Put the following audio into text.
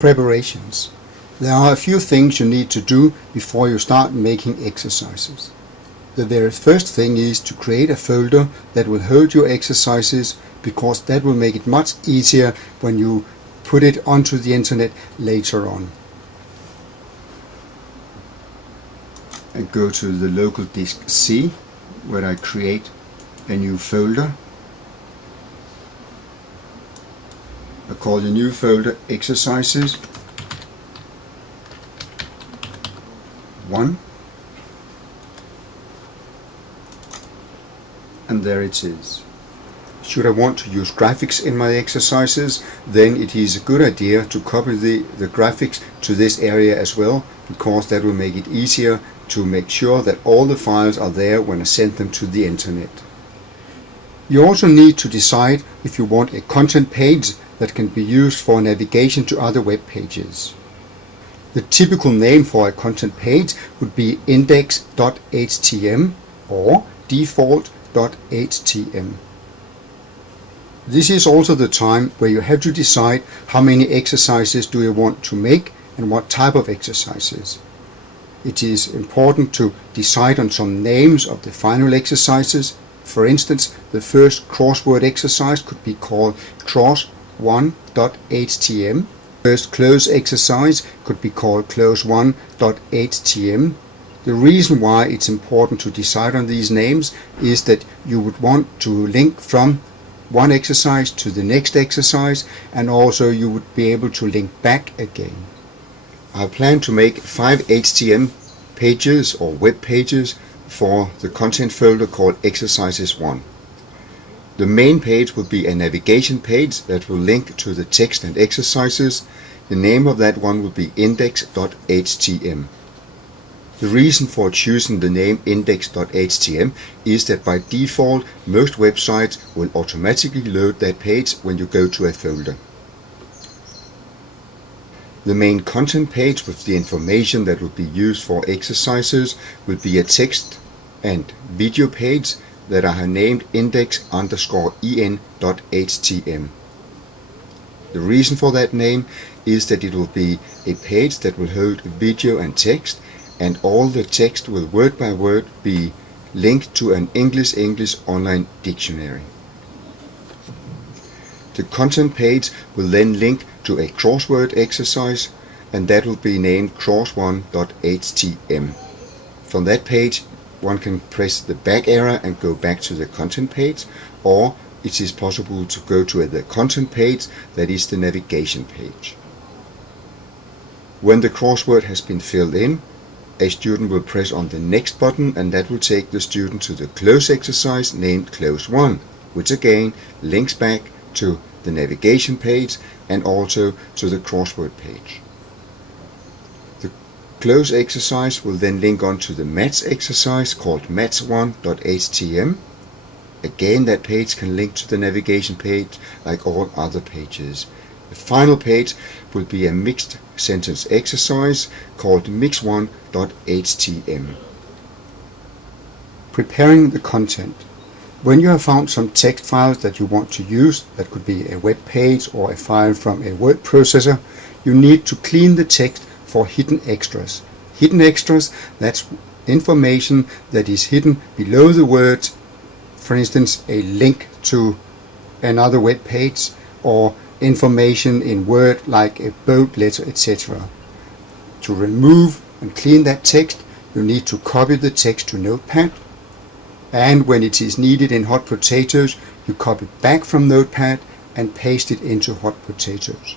Preparations. There are a few things you need to do before you start making exercises. The very first thing is to create a folder that will hold your exercises, because that will make it much easier when you put it onto the internet later on. And go to the local disk C, where I create a new folder. I call the new folder Exercises 1, and there it is. Should I want to use graphics in my exercises, then it is a good idea to copy the graphics to this area as well, because that will make it easier to make sure that all the files are there when I send them to the internet. You also need to decide if you want a content page that can be used for navigation to other web pages. The typical name for a content page would be index.htm or default.htm. This is also the time where you have to decide how many exercises do you want to make and what type of exercises. It is important to decide on some names of the final exercises. For instance, the first crossword exercise could be called clos1.htm. First close exercise could be called clos1.htm. The reason why it's important to decide on these names is that you would want to link from one exercise to the next exercise, and also you would be able to link back again. I plan to make 5 HTML pages or web pages for the content folder called Exercises 1. The main page will be a navigation page that will link to the text and exercises. The name of that one will be index.htm. The reason for choosing the name index.htm is that by default most websites will automatically load that page when you go to a folder. The main content page with the information that will be used for exercises will be a text and video page that I have named index_en.htm. The reason for that name is that it will be a page that will hold video and text, and all the text will word by word be linked to an English online dictionary. The content page will then link to a crossword exercise, and that will be named cros1.htm. From that page one can press the back arrow and go back to the content page, or it is possible to go to the content page, that is the navigation page. When the crossword has been filled in, a student will press on the next button, and that will take the student to the close exercise named clos1, which again links back to the navigation page and also to the crossword page. The close exercise will then link on to the maths exercise called maths1.htm. Again, that page can link to the navigation page like all other pages. The final page will be a mixed sentence exercise called mix1.htm. Preparing the content. When you have found some text files that you want to use, that could be a web page or a file from a word processor, you need to clean the text for hidden extras. Hidden extras, that's information that is hidden below the words, for instance a link to another web page or information in Word like a bold letter, etc. To remove and clean that text, you need to copy the text to Notepad, and when it is needed in Hot Potatoes, you copy back from Notepad and paste it into Hot Potatoes.